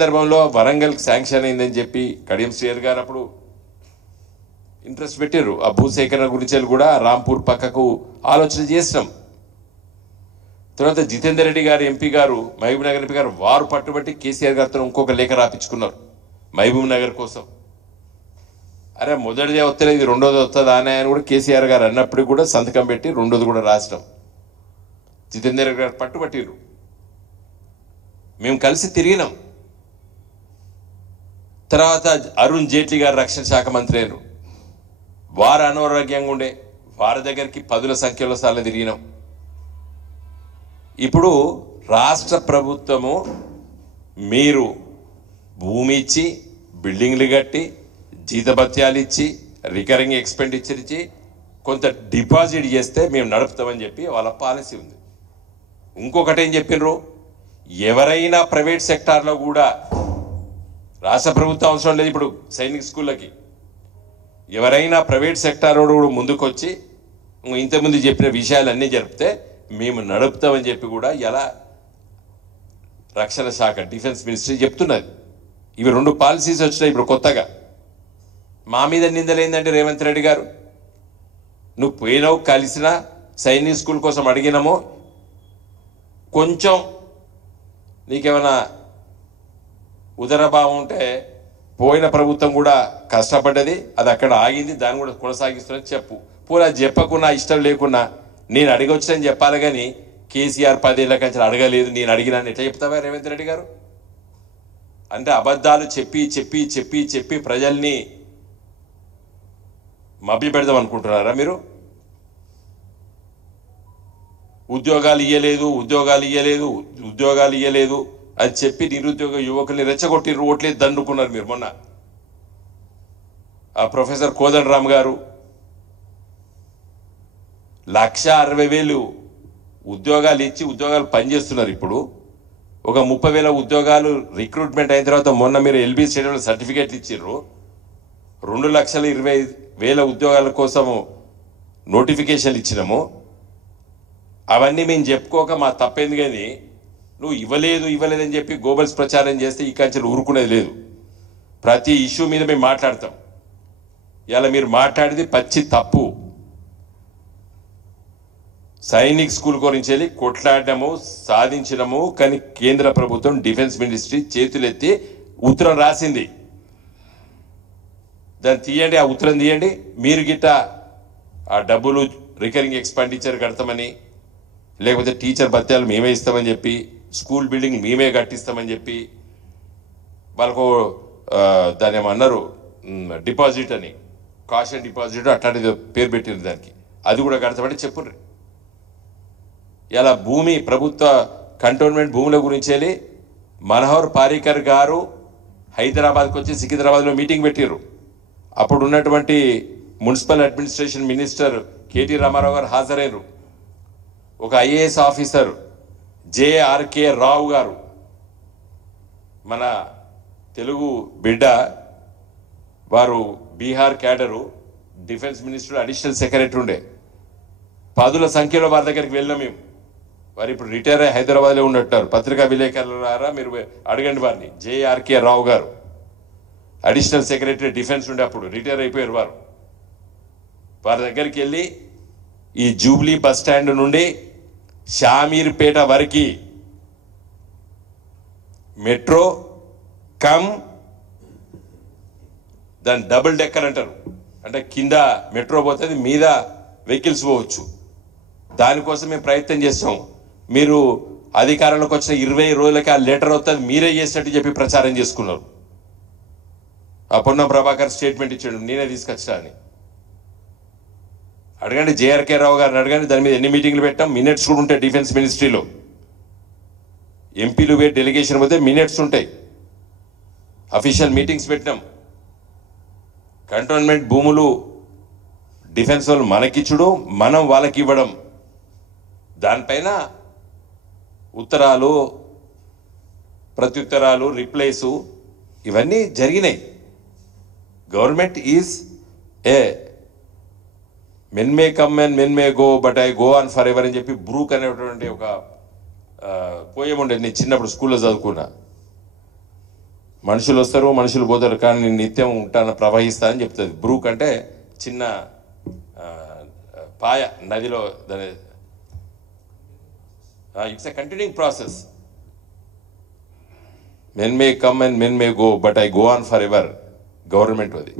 సందర్భంలో వరంగల్కి శాంక్షన్ అయిందని చెప్పి కడియం శ్రీహరి గారు అప్పుడు ఇంట్రెస్ట్ పెట్టారు. ఆ భూసేకరణ గురించి కూడా రాంపూర్ పక్కకు ఆలోచన చేసినాం. తర్వాత జితేందర్ రెడ్డి గారు ఎంపీ గారు, మహబూబ్ నగర్ ఎంపీ గారు, వారు పట్టుబట్టి కేసీఆర్ గారితో ఇంకొక లేఖ రాపించుకున్నారు మహబూబ్ నగర్ కోసం. అరే మొదటిదే వస్తలేదు, ఇది రెండోది వస్తుందా అని ఆయన కూడా కేసీఆర్ గారు అన్నప్పుడు కూడా సంతకం పెట్టి రెండోది కూడా రాసినాం. జితేందర్ గారు పట్టుబట్టిరు, మేము కలిసి తిరిగినాం. తర్వాత అరుణ్ జైట్లీ గారు రక్షణ శాఖ మంత్రి అయినారు. వారు అనారోగ్యంగా ఉండే, వారి దగ్గరికి పదుల సంఖ్యలో సార్లు తిరిగినాం. ఇప్పుడు రాష్ట్ర ప్రభుత్వము మీరు భూమి ఇచ్చి, బిల్డింగ్లు కట్టి, జీతభత్యాలు ఇచ్చి, రికరింగ్ ఎక్స్పెండిచర్ ఇచ్చి కొంత డిపాజిట్ చేస్తే మేము నడుపుతామని చెప్పి వాళ్ళ పాలసీ ఉంది. ఇంకొకటి ఏం చెప్పినారు, ఎవరైనా ప్రైవేట్ సెక్టార్లో కూడా రాష్ట్ర ప్రభుత్వం అవసరం లేదు. ఇప్పుడు సైనిక్ స్కూళ్ళకి ఎవరైనా ప్రైవేట్ సెక్టార్ కూడా ముందుకొచ్చి ఇంతకుముందు చెప్పిన విషయాలన్నీ జరిపితే మేము నడుపుతామని చెప్పి కూడా ఎలా రక్షణ శాఖ, డిఫెన్స్ మినిస్ట్రీ చెప్తున్నది. ఇవి రెండు పాలసీస్ వచ్చినాయి ఇప్పుడు కొత్తగా. మా మీద నిందలేందంటే రేవంత్ రెడ్డి గారు, నువ్వు పోయినావు, కలిసినా, సైనిక్ స్కూల్ కోసం అడిగినామో, కొంచెం నీకేమైనా ఉదరభావం ఉంటే పోయిన ప్రభుత్వం కూడా కష్టపడ్డది, అది అక్కడ ఆగింది, దాన్ని కూడా కొనసాగిస్తున్నది చెప్పు. పూరా చెప్పకున్నా, ఇష్టం లేకున్నా నేను అడిగొచ్చానని చెప్పాలి. కానీ కేసీఆర్ 10 ఏళ్ల కంచెలు అడగలేదు, నేను అడిగినాను ఎట్లా చెప్తావా రేవంత్ రెడ్డి గారు? అంటే అబద్ధాలు చెప్పి చెప్పి చెప్పి చెప్పి ప్రజల్ని మభ్య పెడదాం అనుకుంటున్నారా మీరు? ఉద్యోగాలు ఇయ్యలేదు, ఉద్యోగాలు ఇయ్యలేదు, ఉద్యోగాలు ఇయ్యలేదు అని చెప్పి నిరుద్యోగ యువకుల్ని రెచ్చగొట్టిర్రు, ఓట్లేదు దండుకున్నారు మీరు. మొన్న ఆ ప్రొఫెసర్ కోదండరామ్ గారు 1,60,000 ఉద్యోగాలు ఇచ్చి ఉద్యోగాలు పనిచేస్తున్నారు. ఇప్పుడు ఒక 30,000 ఉద్యోగాలు రిక్రూట్మెంట్ అయిన తర్వాత మొన్న మీరు ఎల్బీ స్టేడియంలో సర్టిఫికేట్లు ఇచ్చిర్రు. 2,20,000 ఉద్యోగాల కోసము నోటిఫికేషన్లు ఇచ్చినాము. అవన్నీ మేము చెప్పుకోక మా తప్పేంది. కానీ నువ్వు ఇవ్వలేదని చెప్పి గోబల్స్ ప్రచారం చేస్తే ఈ కంచెలు ఊరుకునేది లేదు. ప్రతి ఇష్యూ మీద మేము మాట్లాడతాం. ఇలా మీరు మాట్లాడేది పచ్చి తప్పు. సైనిక్ స్కూల్ గురించి వెళ్ళి కొట్లాడము, సాధించినము. కానీ కేంద్ర ప్రభుత్వం, డిఫెన్స్ మినిస్ట్రీ చేతులెత్తి ఉత్తరం రాసింది. దాన్ని తీయండి, ఆ ఉత్తరం తీయండి. మీరు గిట్ట ఆ డబ్బులు రికరింగ్ ఎక్స్పెండిచర్ కడతామని, లేకపోతే టీచర్ భత్యాలు మేమే ఇస్తామని చెప్పి, స్కూల్ బిల్డింగ్ మేమే కట్టిస్తామని చెప్పి వాళ్ళకు దాని ఏమన్నారు డిపాజిట్ అని, కాషన్ డిపాజిట్ అట్లాంటిది పేరు పెట్టింది దానికి, అది కూడా కడతామని చెప్పుర్రి. ఇలా భూమి ప్రభుత్వ కంటోన్మెంట్ భూముల గురించి వెళ్ళి మనోహర్ పారీకర్ గారు హైదరాబాద్కి వచ్చి సికింద్రాబాద్లో మీటింగ్ పెట్టారు. అప్పుడు ఉన్నటువంటి municipal administration minister KT Rama Rao garu హాజరయ్యారు. ఒక ఐఏఎస్ ఆఫీసర్ జేఆర్కే రావు గారు, మన తెలుగు బిడ్డ, వారు Bihar cadre, defence minister additional secretary ఉండే. 10ల సంఖ్యలో వారి దగ్గరికి వెళ్ళినాం మేము. వారు ఇప్పుడు రిటైర్ అయ్యి హైదరాబాద్లో ఉన్నట్టారు. పత్రికా విలేకరులారా మీరు అడగండి వారిని. జేఆర్కే రావు గారు అడిషనల్ సెక్రటరీ డిఫెన్స్ ఉండే, అప్పుడు రిటైర్ అయిపోయారు వారు. వారి దగ్గరికి వెళ్ళి ఈ జూబ్లీ బస్ స్టాండ్ నుండి షామీర్పేట వరకు మెట్రో కమ్ దాని డబుల్ డెక్కర్ అంటారు, అంటే కింద మెట్రో పోతుంది, మీద వెహికల్స్ పోవచ్చు. దానికోసం మేము ప్రయత్నం చేస్తాం. మీరు అధికారంలోకి వచ్చిన 20 రోజులకి ఆ లెటర్ వస్తుంది, మీరే చేసినట్టు చెప్పి ప్రచారం చేసుకున్నారు. ఆ పొన్నం ప్రభాకర్ స్టేట్మెంట్ ఇచ్చాడు, నేనే తీసుకొచ్చా అని. అడగండి జేఆర్కే రావు గారిని అడగండి. దాని మీద ఎన్ని మీటింగ్లు పెట్టాం, మినిట్స్ కూడా ఉంటాయి. డిఫెన్స్ మినిస్ట్రీలో ఎంపీలు పోయి డెలిగేషన్ పోతే మినిట్స్ ఉంటాయి. అఫీషియల్ మీటింగ్స్ పెట్టినాం. కంటోన్మెంట్ భూములు డిఫెన్స్ వాళ్ళు మనకిచ్చుడు, మనం వాళ్ళకి ఇవ్వడం, దానిపైన ఉత్తరాలు, ప్రత్యుత్తరాలు, రిప్లైసు ఇవన్నీ జరిగినాయి. Government is a men may come and men may go but I go on for ever అని చెప్పి బ్రూక్ అనేటువంటి ఒక పోయం ఉండేది. నేను చిన్నప్పుడు స్కూల్లో చదువుకున్నా. మనుషులు వస్తారు మనుషులు పోతారు కానీ నేను నిత్యం ఉంటాను ప్రవహిస్తా అని చెప్తుంది. బ్రూక్ అంటే చిన్న పాయ నదిలో దాని it's a continuing process. Men may come and men may go but I go on for ever. Government అది.